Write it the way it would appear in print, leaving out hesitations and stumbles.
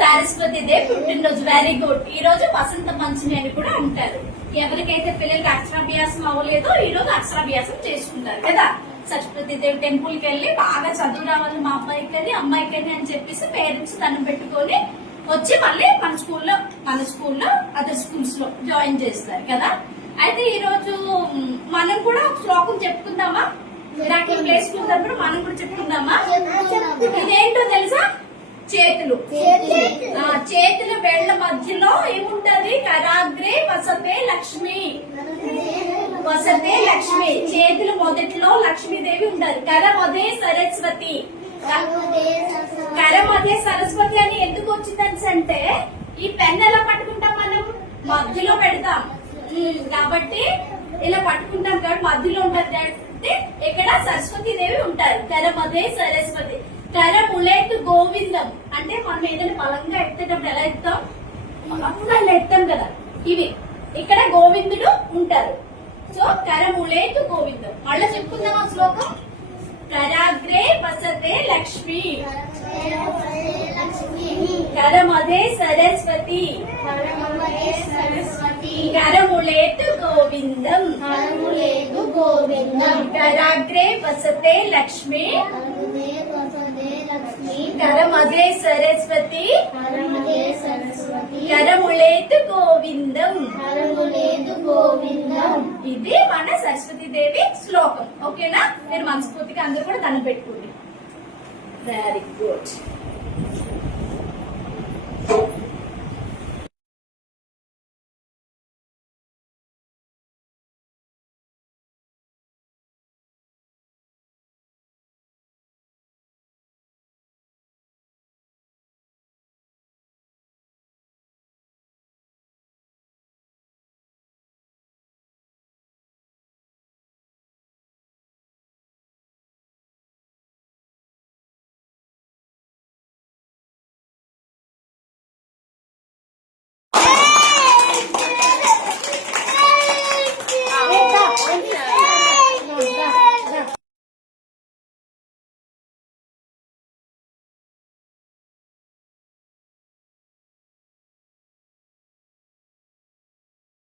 సరస్వతి దేవి పుట్టినరోజు. Very good. ఈ రోజు వసంత పంచమి అని కూడా అంటారు. ఎవరికైతే పిల్లలకి అక్షరాభ్యాసం అవ్వలేదో ఈ రోజు అక్షరాభ్యాసం చేసుకుంటారు కదా. సరస్వతి దేవి టెంపుల్ కి వెళ్ళి బాగా చదువు రావాలి మా అబ్బాయికి అమ్మాయికి అని చెప్పేసి పేరెంట్స్ దండం పెట్టుకొని వచ్చి మళ్ళీ మన స్కూల్లో అదర్ స్కూల్స్ లో జాయిన్ చేస్తారు కదా. అయితే ఈ రోజు మనం కూడా ఒక శ్లోకం చెప్పుకుందామా? విరాకుల ప్లే స్కూల్ తరపున మనం కూడా చెప్పుకుందామా? ఇదేంటో తెలుసా? చేతులు. చేతుల వేళ్ల మధ్యలో ఏముంటది? కరాగ్రే వసతే లక్ష్మి. వసతే లక్ష్మి. చేతుల మొదట్లో లక్ష్మీదేవి ఉంటారు. కరమదే సరస్వతి. కరమదే సరస్వతి అని ఎందుకు వచ్చిందని అంటే ఈ పెన్ ఎలా పట్టుకుంటాం మనం? మధ్యలో పెడతాం కాబట్టి ఇలా పట్టుకుంటాం కాబట్టి మధ్యలో ఉంటారు కాబట్టి ఇక్కడ సరస్వతి దేవి ఉంటారు. కరమదే సరస్వతి. కరములేతు గోవిందం అంటే మనం ఏదైనా బలంగా ఎత్తేటప్పుడు ఎలా ఎత్తాం? బలంగా ఎత్తాం కదా. ఇవి ఇక్కడ గోవిందుడు ఉంటారు. సో కరములేతు గోవిందం. మళ్ళీ చెప్పుకుందాం ఆ శ్లోకం. కరాగ్రే వసతే లక్ష్మి. కరమదే సరస్వతి. కరములేతు గోవిందం. కరాగ్రే వసతే లక్ష్మి. కరమదే సరస్వతి. కరములేతు గోవిందం. ఇది మన సరస్వతి దేవి శ్లోకం. ఓకేనా? మీరు మనస్ఫూర్తిగా అందరూ కూడా దండం పెట్టుకోండి. Very good.